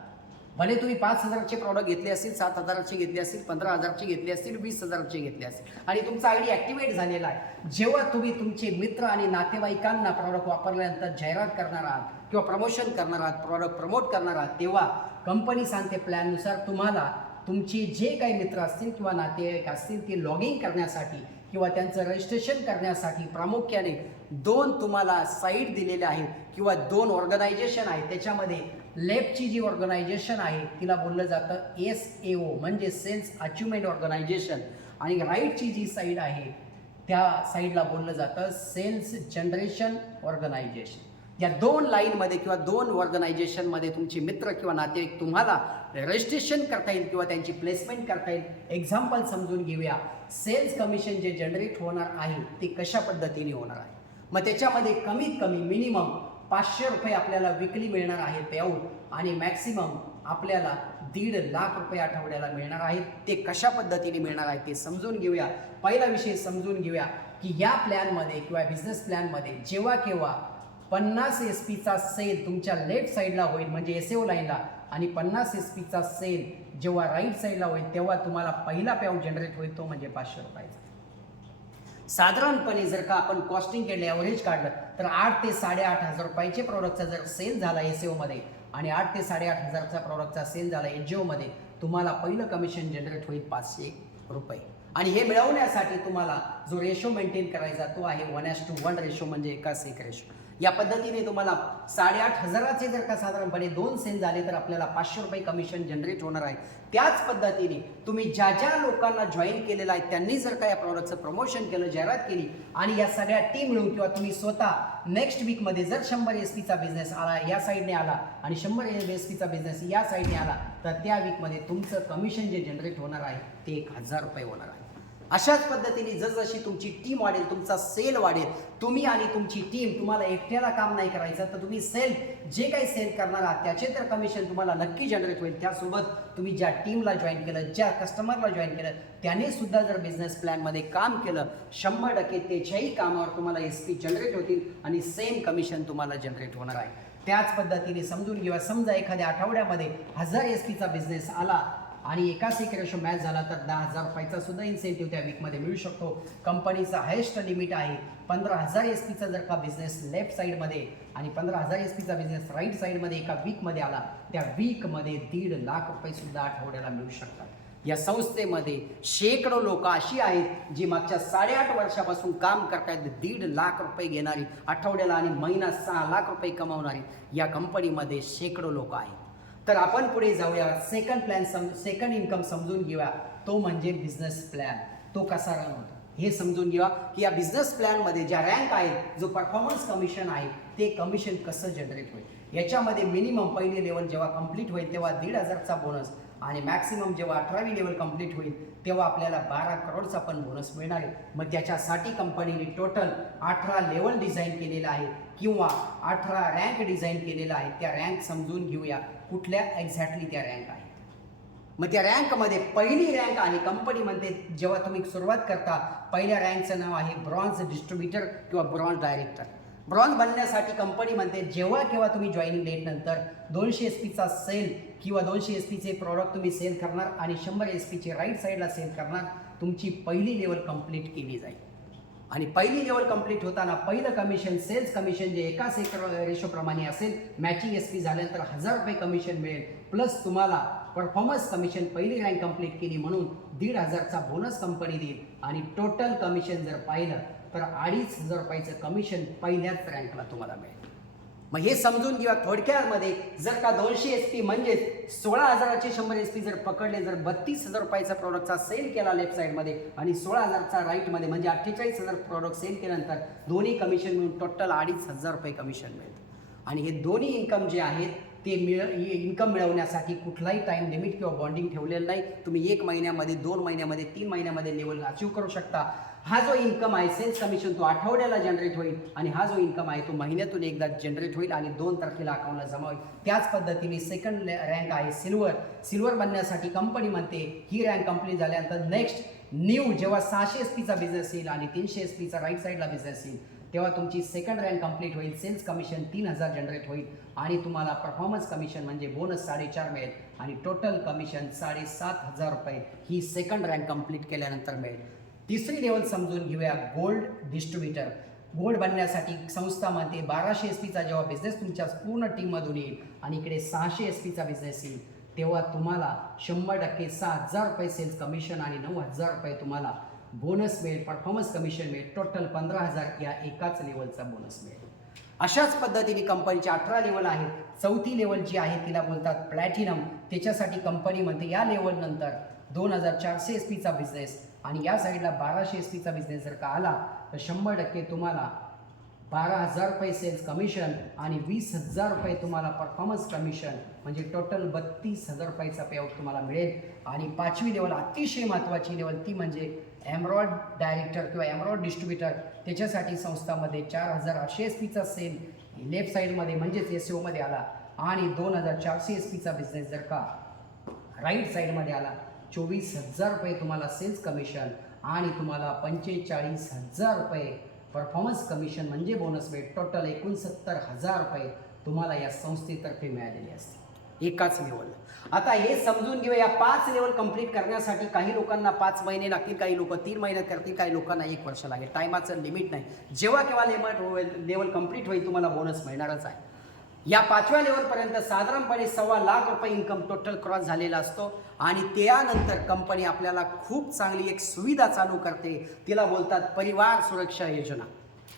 भले तुम्ही 5,000चे प्रॉडक्ट घेतले असतील, 7,000चे घेतले असतील, 15,000चे घेतले असतील, 20,000चे घेतले असतील आणि तुमचा ID ॲक्टिवेट झालेला आहे. जेव्हा तुम्ही तुमचे मित्र आणि नातेवाईकांना प्रॉडक्ट वापरल्यानंतर जाहिरात करणार आहात किंवा प्रमोशन करणार आहात, प्रॉडक्ट प्रमोट करणार आहात, तेव्हा कंपनी सांगते प्लॅननुसार तुम्हाला तुमचे जे काही मित्र असतील किंवा नातेवाईक असतील ते लॉग इन करण्यासाठी किंवा त्यांचं रजिस्ट्रेशन करण्यासाठी प्रामुख्याने 2 तुम्हाला साईट दिलेल्या आहेत किंवा 2 ऑर्गनायझेशन आहेत. त्याच्यामध्ये लेफ्टची जी ऑर्गनायझेशन आहे तिला बोललं जातं SAO म्हणजे सेल्स अचिव्हमेंट ऑर्गनायझेशन आणि राईटची जी साईड आहे त्या साईडला बोललं जातं सेल्स जनरेशन ऑर्गनायझेशन. या 2 लाईनमध्ये किंवा 2 ऑर्गनायझेशनमध्ये तुमचे मित्र किंवा नातेवाईक तुम्हाला रजिस्ट्रेशन करता येईल किंवा त्यांची प्लेसमेंट करता येईल. एक्झाम्पल समजून घेऊया. सेल्स कमिशन जे जनरेट होणार आहे ते कशा पद्धतीने होणार आहे. मग त्याच्यामध्ये कमीत कमी मिनिमम 500 रुपये आपल्याला विकली मिळणार आहे पेआउट आणि मॅक्सिमम आपल्याला 1.5 लाख रुपये आठवड्याला मिळणार आहेत. ते कशा पद्धतीने मिळणार आहे ते समजून घेऊया. पहिला विषय समजून घेऊया की या प्लॅनमध्ये किंवा बिझनेस प्लॅनमध्ये जेव्हा केव्हा 50 SPचा सेल तुमच्या लेफ्ट साईडला होईल म्हणजे SAO लाईनला आणि 50 SPचा सेल जेव्हा राईट साईडला होईल तेव्हा तुम्हाला पहिला पेआउट जनरेट होईल तो म्हणजे 500 रुपयाचा. साधारणपणे जर का आपण कॉस्टिंग केलं, ॲव्हरेज काढलं तर 8 ते 8,500 रुपयाचे प्रॉडक्टचा जर सेल झाला SAOमध्ये आणि 8 ते 8,500चा प्रॉडक्टचा सेल झाला NGOमध्ये तुम्हाला पहिलं कमिशन जनरेट होईल 500 रुपये. आणि हे मिळवण्यासाठी तुम्हाला जो रेशो मेंटेन करायचा तो आहे 1:1 रेशो म्हणजे 1:1 रेशो. या पद्धतीने तुम्हाला 8,500चे जर का साधारणपणे 2 सेल झाले तर आपल्याला 500 रुपये कमिशन जनरेट होणार आहे. त्याच पद्धतीने तुम्ही ज्या ज्या लोकांना जॉईन केलेलं आहे त्यांनी जर का या प्रॉडक्टचं प्रमोशन केलं, जाहिरात केली आणि या सगळ्या टीम मिळून किंवा तुम्ही स्वतः नेक्स्ट वीकमध्ये जर 100 SP बिझनेस आला या साईडने आला आणि 100 SP बिझनेस या साईडने आला तर त्या वीकमध्ये तुमचं कमिशन जे जनरेट होणार आहे ते 1,000 रुपये होणार आहे. अशाच पद्धतीने जसजशी तुमची टीम वाढेल, तुमचा सेल वाढेल, तुम्ही आणि तुमची टीम, तुम्हाला एकट्याला काम नाही करायचं तर तुम्ही जे काही सेल करणार आहात त्याचे तर कमिशन तुम्हाला नक्की जनरेट होईल. त्यासोबत तुम्ही ज्या टीमला जॉईन केलं, ज्या कस्टमरला जॉईन केलं त्याने सुद्धा जर बिझनेस प्लॅनमध्ये काम केलं 100% त्याच्याही कामावर तुम्हाला SP जनरेट होतील आणि सेम कमिशन तुम्हाला जनरेट होणार आहे. त्याच पद्धतीने समजून घ्या, समजा एखाद्या आठवड्यामध्ये 1000 SP बिझनेस आला आणि एकाच एक रेशो मॅच झाला तर 10,000 रुपयाचा सुद्धा इन्सेंटिव्ह त्या वीकमध्ये मिळू शकतो. कंपनीचा हायेस्ट लिमिट आहे 15,000 SP जर का बिझनेस लेफ्ट साईडमध्ये आणि 15,000 SP बिझनेस राईट साईडमध्ये एका वीकमध्ये आला त्या वीकमध्ये 1.5 लाख रुपये सुद्धा आठवड्याला मिळू शकतात. या संस्थेमध्ये शेकडो लोक अशी आहेत जी मागच्या 8.5 वर्षापासून काम करतायत. 1.5 लाख रुपये घेणारी आठवड्याला आणि महिना 6 लाख रुपये कमावणारी या कंपनीमध्ये शेकडो लोक आहेत. तर आपण पुढे जाऊया. सेकंड इन्कम समजून घेऊया, तो म्हणजे बिझनेस प्लॅन. तो कसा रन होतो हे समजून घ्या की या बिझनेस प्लॅनमध्ये ज्या रँक आहेत, जो परफॉर्मन्स कमिशन आहे ते कमिशन कसं जनरेट होईल. याच्यामध्ये मिनिमम पहिली लेवल जेव्हा कंप्लीट होईल तेव्हा 1,500चा बोनस आणि मॅक्सिमम जेव्हा 18वी लेवल कंप्लीट होईल तेव्हा आपल्याला 12 करोडचा पण बोनस मिळणार आहे. मग त्याच्यासाठी कंपनीने टोटल 18 लेवल डिझाईन केलेलं आहे किंवा 18 रँक डिझाईन केलेला आहे. त्या रँक समजून घेऊया कुठल्या एक्झॅक्टली त्या रँक आहेत. मग त्या रँकमध्ये पहिली रँक आहे, कंपनी म्हणते जेव्हा तुम्ही सुरुवात करता पहिल्या रँकचं नाव आहे ब्रॉन्झ डिस्ट्रीब्युटर किंवा ब्रॉन्झ डायरेक्टर. ब्रॉन्झ बनण्यासाठी कंपनी म्हणते जेव्हा केव्हा तुम्ही जॉईनिंग डेट नंतर 200 SPचा सेल किंवा 200 SPचे प्रॉडक्ट तुम्ही सेल करणार आणि 100 SPचे राईट साईडला सेल करणार, तुमची पहिली लेवल कंप्लीट केली जाईल. आणि पहिली लेवल कंप्लीट होताना पहिलं कमिशन, सेल्स कमिशन जे एकाच एक रेशोप्रमाणे असेल, मॅचिंग SP झाल्यानंतर 1,000 रुपये कमिशन मिळेल. प्लस तुम्हाला परफॉर्मन्स कमिशन पहिली रँक कंप्लीट केली म्हणून 1,500चा बोनस कंपनी देईल आणि टोटल कमिशन जर पाहिलं तर 2,500 रुपयाचं कमिशन पहिल्याच रँकला तुम्हाला मिळेल. मग हे समजून घ्या थोडक्यामध्ये, जर का 200 SP म्हणजेच 16,000चे 100 SP जर पकडले, जर 32,000 रुपयाचा प्रॉडक्टचा सेल केला लेफ्ट साईडमध्ये आणि 16,000चा राईटमध्ये म्हणजे 48,000 प्रॉडक्ट सेल केल्यानंतर दोन्ही कमिशन मिळून टोटल 2,500 रुपये कमिशन मिळेल. आणि हे दोन्ही इन्कम जे आहेत ते इन्कम मिळवण्यासाठी कुठलाही टाईम लिमिट किंवा बॉन्डिंग ठेवलेलं नाही. तुम्ही 1 महिन्यामध्ये, 2 महिन्यामध्ये, 3 महिन्यामध्ये लेवल अचीव्ह करू शकता. हा जो इन्कम आहे सेल्स कमिशन तो आठवड्याला जनरेट होईल आणि हा जो इन्कम आहे तो महिन्यातून एकदा जनरेट होईल आणि 2 तारखेला अकाउंटला जमा होईल. त्याच पद्धतीने सेकंड रँक आहे सिल्वर बनण्यासाठी कंपनी म्हणते ही रँक कंप्लीट झाल्यानंतर नेक्स्ट न्यू जेव्हा 600 SPचा बिझनेस येईल आणि 300 SPचा राईट साईडला बिझनेस येईल तेव्हा तुमची सेकंड रँक कंप्लीट होईल. सेल्स कमिशन 3,000 जनरेट होईल आणि तुम्हाला परफॉर्मन्स कमिशन म्हणजे बोनस 4.5 मिळेल आणि टोटल कमिशन 7,500 रुपये ही सेकंड रँक कंप्लीट केल्यानंतर मिळेल. तिसरी लेवल समजून घेऊया गोल्ड डिस्ट्रीब्युटर. गोल्ड बनण्यासाठी संस्था म्हणते 1200 SPचा जेव्हा बिझनेस तुमच्या पूर्ण टीममधून येईल आणि इकडे 600 SPचा बिझनेस येईल तेव्हा तुम्हाला 100% 6,000 रुपये सेल्स कमिशन आणि 9,000 रुपये तुम्हाला बोनस मिळेल, परफॉर्मन्स कमिशन मिळेल. टोटल 15,000 या एकाच लेवलचा बोनस मिळेल. अशाच पद्धतीने कंपनीचे 18 लेवल आहेत. चौथी लेवल जी आहे तिला बोलतात प्लॅटिनम. त्याच्यासाठी कंपनी म्हणते या लेवल नंतर 2,400 SPचा बिझनेस आणि या साईडला 1200 SPचा बिझनेस जर का आला तर 100% तुम्हाला 12,000 रुपये सेल्स कमिशन आणि 20,000 रुपये तुम्हाला परफॉर्मन्स कमिशन म्हणजे टोटल 32,000 रुपयाचा पेआउट तुम्हाला मिळेल. आणि 5वी लेवल अतिशय महत्त्वाची लेवल ती म्हणजे एमरॉड डायरेक्टर किंवा एमरॉड डिस्ट्रीब्युटर. त्याच्यासाठी संस्थामध्ये 4,800 SPचा सेल लेफ्ट साईडमध्ये म्हणजेच SEOमध्ये आला आणि 2,400 SPचा बिझनेस जर का राईट साईडमध्ये आला 24,000 रुपये तुम्हाला सेल्स कमिशन आणि तुम्हाला 45,000 रुपये परफॉर्मन्स कमिशन म्हणजे बोनस मिळेल. टोटल 69,000 रुपये तुम्हाला या संस्थेतर्फे मिळालेले असतील एकाच लेवलला. आता हे समजून घेऊया या 5 लेवल कंप्लीट करण्यासाठी काही लोकांना 5 महिने लागतील, काही लोक 3 महिन्यात करतील, काही लोकांना 1 वर्ष लागेल. टायमाचं लिमिट नाही. जेव्हा केव्हा लेवल कंप्लीट होईल तुम्हाला बोनस मिळणारच आहे. या 5व्या लेवलपर्यंत साधारणपणे 1.25 लाख रुपये इन्कम टोटल क्रॉस झालेला असतो आणि त्यानंतर कंपनी आपल्याला खूप चांगली एक सुविधा चालू करते. तिला बोलतात परिवार सुरक्षा योजना.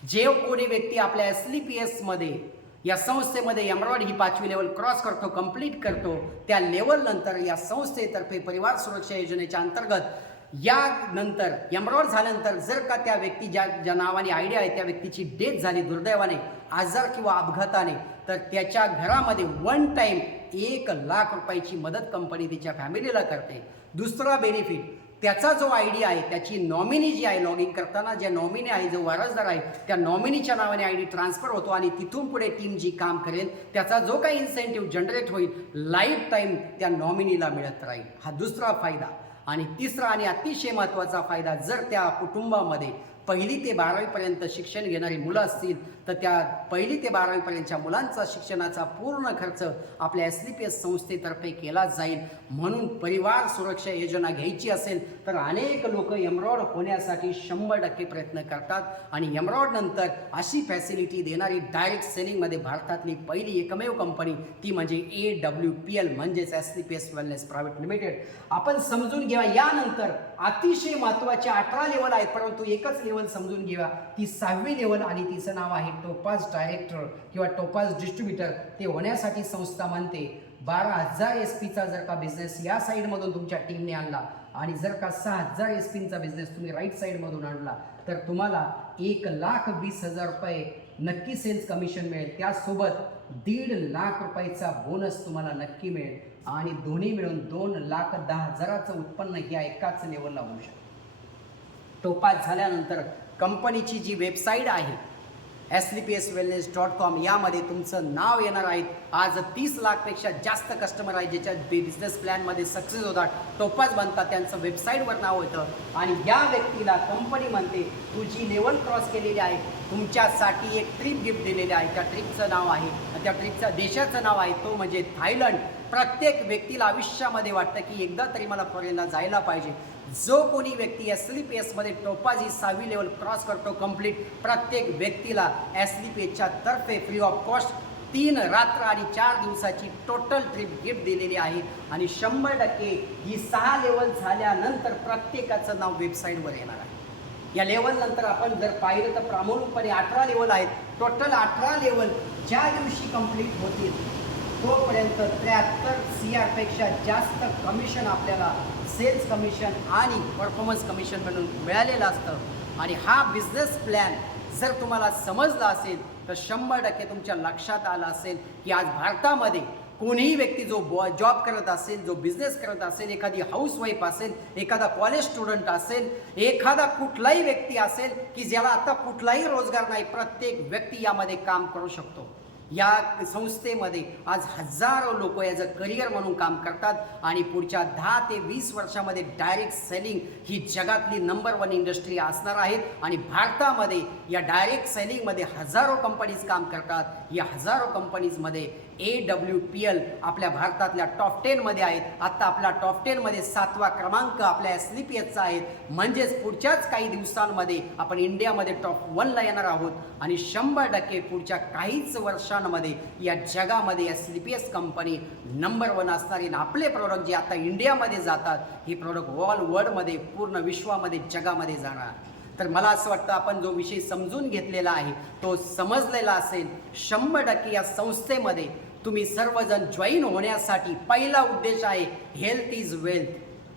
जे कोणी व्यक्ती आपल्या SLPSमध्ये या संस्थेमध्ये एम्ब्रॉयड ही 5वी लेवल क्रॉस करतो, कंप्लीट करतो, त्या लेवलनंतर या संस्थेतर्फे परिवार सुरक्षा योजनेच्या अंतर्गत यानंतर एम्ब्रॉयड झाल्यानंतर जर का त्या व्यक्ती ज्या नावाने आयडिया आहे त्या व्यक्तीची डेथ झाली दुर्दैवाने, आजार किंवा अपघाताने, तर त्याच्या घरामध्ये वन टाईम 1,00,000 रुपयाची मदत कंपनी तिच्या फॅमिलीला करते. दुसरा बेनिफिट, त्याचा जो आयडी आहे त्याची नॉमिनी जी आहे, लॉग इन करताना ज्या नॉमिनी आहे, जो वारसदार आहे त्या नॉमिनीच्या नावाने आयडी ट्रान्सफर होतो आणि तिथून पुढे टीम जी काम करेल त्याचा जो काही इन्सेंटिव्ह जनरेट होईल लाईफ टाईम त्या नॉमिनीला मिळत राहील. हा दुसरा फायदा. आणि तिसरा आणि अतिशय महत्त्वाचा फायदा, जर त्या कुटुंबामध्ये 1ली ते 12वीपर्यंत शिक्षण घेणारी मुलं असतील तर त्या 1ली ते 12वीपर्यंतच्या मुलांचा शिक्षणाचा पूर्ण खर्च आपल्या SLPS संस्थेतर्फे केला जाईल. म्हणून परिवार सुरक्षा योजना घ्यायची असेल तर अनेक लोक एम्ब्रॉयड होण्यासाठी 100% प्रयत्न करतात आणि एम्ब्रॉयड नंतर अशी फॅसिलिटी देणारी डायरेक्ट सेलिंगमध्ये भारतातली पहिली एकमेव कंपनी ती म्हणजे AWPL म्हणजेच SLPS वेलनेस प्रायव्हेट लिमिटेड. आपण समजून घ्या. यानंतर अतिशय महत्त्वाचे 18 लेवल आहेत, परंतु एकच लेवल समजून घ्या, ती 6वी लेवल आणि तिचं नाव आहे टोपाज डायरेक्टर किंवा टोपाज डिस्ट्रीब्युटर. ते होण्यासाठी संस्था म्हणते 12,000 SP जर का बिझनेस या साईडमधून तुमच्या टीमने आणला आणि जर का 6,000 SP बिझनेस तुम्ही राईट साईडमधून आणला तर तुम्हाला 1,20,000 रुपये नक्की सेल्स कमिशन मिळेल. त्यासोबत 1,50,000 रुपयाचा बोनस तुम्हाला नक्की मिळेल आणि दोन्ही मिळून 2,10,000चं उत्पन्न ह्या एकाच लेवलला होऊ शकतं. टोपाज झाल्यानंतर कंपनीची जी वेबसाईट आहे slpswellness.com यामध्ये तुमचं नाव येणार आहे. आज 30 लाखपेक्षा जास्त कस्टमर आहे ज्याच्या बिझनेस प्लॅनमध्ये सक्सेस होतात, टोपाज बनतात, त्यांचं वेबसाईटवर नाव येतं आणि या व्यक्तीला कंपनी म्हणते तुझी लेवल क्रॉस केलेली आहे, तुमच्यासाठी एक ट्रिप गिफ्ट दिलेली आहे. त्या ट्रिपचं नाव आहे, त्या ट्रिपच्या देशाचं नाव आहे तो म्हणजे थायलंड. प्रत्येक व्यक्तीला आयुष्यामध्ये वाटतं की एकदा तरी मला फॉरेनला जायला पाहिजे. जो कोणी व्यक्ती SLPSमध्ये टोपाज ही 6वी लेवल क्रॉस करतो कंप्लीट, प्रत्येक व्यक्तीला SLPSच्या तर्फे फ्री ऑफ कॉस्ट 3 रात्र आणि 4 दिवसाची टोटल ट्रिप गिफ्ट दिलेली आहे. आणि 100% ही 6 लेवल झाल्यानंतर प्रत्येकाचं नाव वेबसाईटवर येणार आहे. या लेवलनंतर आपण जर पाहिलं तर प्रामुख्याने 18 लेवल आहेत. टोटल 18 लेवल ज्या दिवशी कंप्लीट होतील तोपर्यंत 73 CR पेक्षा जास्त कमिशन आपल्याला सेल्स कमिशन आणि परफॉर्मन्स कमिशन म्हणून मिळालेलं असतं. आणि हा बिझनेस प्लॅन जर तुम्हाला समजला असेल तर 100% तुमच्या लक्षात आलं असेल की आज भारतामध्ये कोणीही व्यक्ती जो जॉब करत असेल, जो बिझनेस करत असेल, एखादी हाऊसवाईफ असेल, एखादा कॉलेज स्टुडंट असेल, एखादा कुठलाही व्यक्ती असेल की ज्याला आता कुठलाही रोजगार नाही, प्रत्येक व्यक्ती यामध्ये काम करू शकतो. या संस्थेमध्ये आज हजारो लोक ॲज अ करिअर म्हणून काम करतात आणि पुढच्या 10 ते 20 वर्षामध्ये डायरेक्ट सेलिंग ही जगातली नंबर 1 इंडस्ट्री असणार आहेत आणि भारतामध्ये या डायरेक्ट सेलिंगमध्ये हजारो कंपनीज काम करतात. या हजारो कंपनीजमध्ये AWPL आपल्या भारतातल्या टॉप 10मध्ये आहेत. आत्ता आपला टॉप 10मध्ये 7वा क्रमांक आपल्या SLPSचा आहे. म्हणजेच पुढच्याच काही दिवसांमध्ये आपण इंडियामध्ये टॉप 1ला येणार आहोत आणि 100% पुढच्या काहीच वर्षांमध्ये या जगामध्ये SLPS कंपनी नंबर 1 असणारी. आपले प्रोडक्ट जे आता इंडियामध्ये जातात हे प्रोडक्ट ऑल वर्ल्डमध्ये, पूर्ण विश्वामध्ये, जगामध्ये जाणार. तर मला असं वाटतं आपण जो विषय समजून घेतलेला आहे तो समजलेला असेल. 100% या संस्थेमध्ये तुम्ही सर्वजण जॉईन होण्यासाठी पहिला उद्देश आहे हेल्थ इज वेल्थ.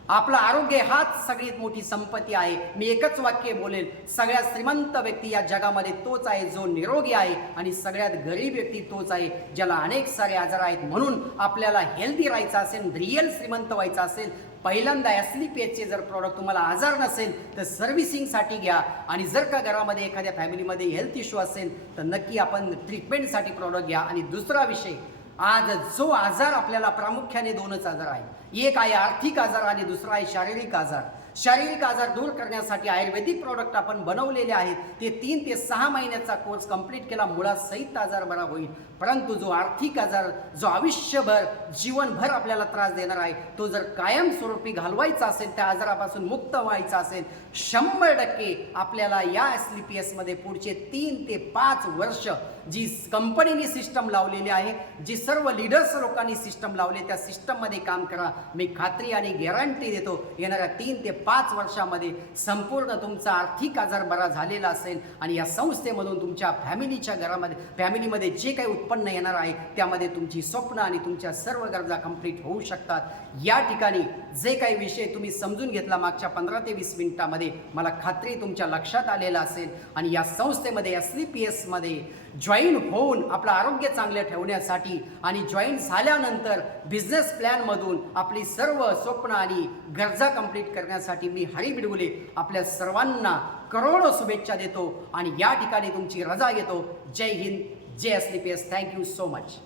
आपलं आरोग्य हाच सगळ्यात मोठी संपत्ती आहे. मी एकच वाक्य बोलेल, सगळ्यात श्रीमंत व्यक्ती या जगामध्ये तोच आहे जो निरोगी आहे आणि सगळ्यात गरीब व्यक्ती तोच आहे ज्याला अनेक सारे आजार आहेत. म्हणून आपल्याला हेल्दी राहायचं असेल, रिअल श्रीमंत व्हायचं असेल, पहिल्यांदा SLPSचे जर प्रॉडक्ट तुम्हाला आजार नसेल तर सर्व्हिसिंगसाठी घ्या आणि जर का घरामध्ये एखाद्या फॅमिलीमध्ये हेल्थ इश्यू असेल तर नक्की आपण ट्रीटमेंटसाठी प्रॉडक्ट घ्या. आणि दुसरा विषय, आज जो आजार आपल्याला प्रामुख्याने 2च आजार आहे, एक आहे आर्थिक आजार आणि दुसरा आहे शारीरिक आजार. शारीरिक आजार दूर करण्यासाठी आयुर्वेदिक प्रॉडक्ट आपण बनवलेले आहेत. ते 3 ते 6 महिन्याचा कोर्स कंप्लीट केला मुळात सहित आजार बरा होईल. परंतु जो आर्थिक आजार जो आयुष्यभर जीवनभर आपल्याला त्रास देणार आहे तो जर कायमस्वरूपी घालवायचा असेल, त्या आजारापासून मुक्त व्हायचा असेल, 100% आपल्याला या SLPSमध्ये पुढचे 3 ते 5 वर्ष जी कंपनीने सिस्टम लावलेली आहे, जी सर्व लीडर्स लोकांनी सिस्टम लावले त्या सिस्टममध्ये काम करा. मी खात्री आणि गॅरंटी देतो येणाऱ्या 3 ते 5 वर्षामध्ये संपूर्ण तुमचा आर्थिक आजार बरा झालेला असेल आणि या संस्थेमधून तुमच्या फॅमिलीमध्ये जे काही उत्पन्न येणार आहे त्यामध्ये तुमची स्वप्न आणि तुमच्या सर्व गरजा कंप्लीट होऊ शकतात। या ठिकाणी जे काही विषय तुम्ही समजून घेतला मागच्या 15 ते 20 मिनिटामध्ये, मला खात्री तुमच्या लक्षात आलेला असेल आणि या संस्थेमध्ये SLPS मध्ये जॉईन होऊन आपलं आरोग्य चांगले ठेवण्यासाठी आणि जॉईन झाल्यानंतर बिझनेस प्लॅनमधून आपली सर्व स्वप्न आणि गरजा कंप्लीट करण्यासाठी मी हरी बिडगुले आपल्या सर्वांना करोडो शुभेच्छा देतो आणि या ठिकाणी तुमची रजा घेतो। जय हिंद, जय SLPS। Thank you so much.